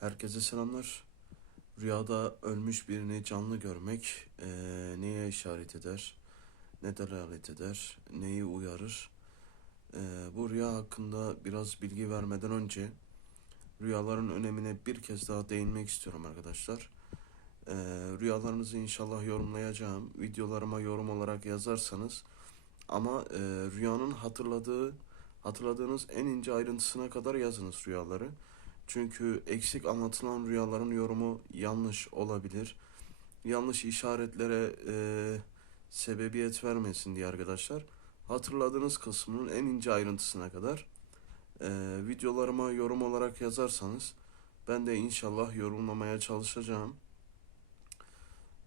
Herkese selamlar. Rüyada ölmüş birini canlı görmek eee, neye işaret eder? Ne delalet eder? Neyi uyarır? Eee, bu rüya hakkında biraz bilgi vermeden önce rüyaların önemine bir kez daha değinmek istiyorum arkadaşlar. Eee, rüyalarınızı inşallah yorumlayacağım. Videolarıma yorum olarak yazarsanız ama eee, rüyanın hatırladığı hatırladığınız en ince ayrıntısına kadar yazınız rüyaları. Çünkü eksik anlatılan rüyaların yorumu yanlış olabilir. Yanlış işaretlere e, sebebiyet vermesin diye arkadaşlar. Hatırladığınız kısmının en ince ayrıntısına kadar e, videolarıma yorum olarak yazarsanız ben de inşallah yorumlamaya çalışacağım.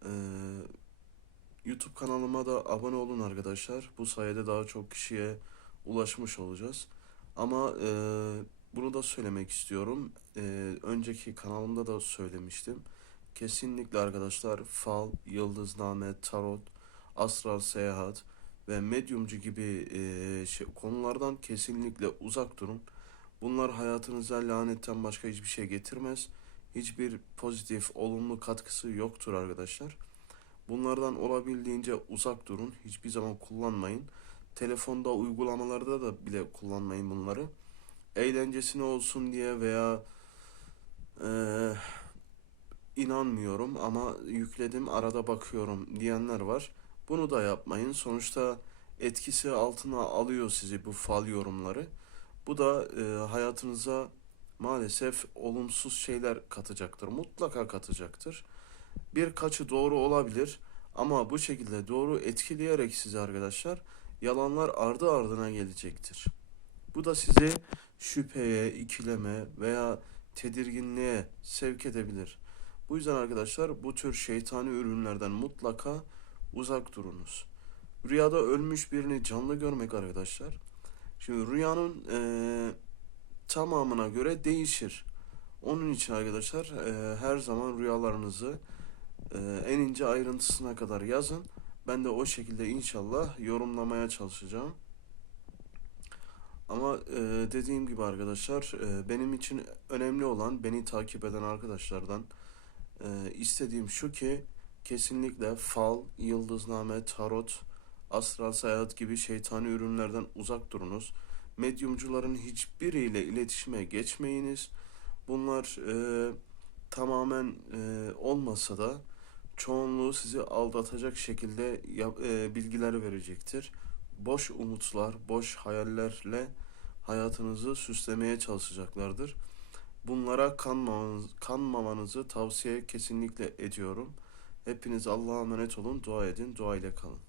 E, YouTube kanalıma da abone olun arkadaşlar. Bu sayede daha çok kişiye ulaşmış olacağız. Ama e, bunu da söylemek istiyorum. Ee, önceki kanalımda da söylemiştim. Kesinlikle arkadaşlar fal, yıldızname, tarot, astral seyahat ve medyumcu gibi e, şey, konulardan kesinlikle uzak durun. Bunlar hayatınıza lanetten başka hiçbir şey getirmez. Hiçbir pozitif, olumlu katkısı yoktur arkadaşlar. Bunlardan olabildiğince uzak durun. Hiçbir zaman kullanmayın. Telefonda, uygulamalarda da bile kullanmayın bunları eğlencesine olsun diye veya eee, inanmıyorum ama yükledim arada bakıyorum diyenler var. Bunu da yapmayın. Sonuçta etkisi altına alıyor sizi bu fal yorumları. Bu da eee, hayatınıza maalesef olumsuz şeyler katacaktır. Mutlaka katacaktır. Birkaçı doğru olabilir ama bu şekilde doğru etkileyerek sizi arkadaşlar yalanlar ardı ardına gelecektir. Bu da sizi şüpheye, ikileme veya tedirginliğe sevk edebilir. Bu yüzden arkadaşlar bu tür şeytani ürünlerden mutlaka uzak durunuz. Rüyada ölmüş birini canlı görmek arkadaşlar. Şimdi rüyanın eee, tamamına göre değişir. Onun için arkadaşlar eee, her zaman rüyalarınızı eee, en ince ayrıntısına kadar yazın. Ben de o şekilde inşallah yorumlamaya çalışacağım. Ama e, dediğim gibi arkadaşlar e, benim için önemli olan beni takip eden arkadaşlardan e, istediğim şu ki kesinlikle fal, yıldızname, tarot, astral seyahat gibi şeytani ürünlerden uzak durunuz. Medyumcuların hiçbiriyle iletişime geçmeyiniz. Bunlar e, tamamen e, olmasa da çoğunluğu sizi aldatacak şekilde yap- e, bilgiler verecektir boş umutlar, boş hayallerle hayatınızı süslemeye çalışacaklardır. Bunlara kanmamanız, kanmamanızı tavsiye kesinlikle ediyorum. Hepiniz Allah'a emanet olun, dua edin, dua ile kalın.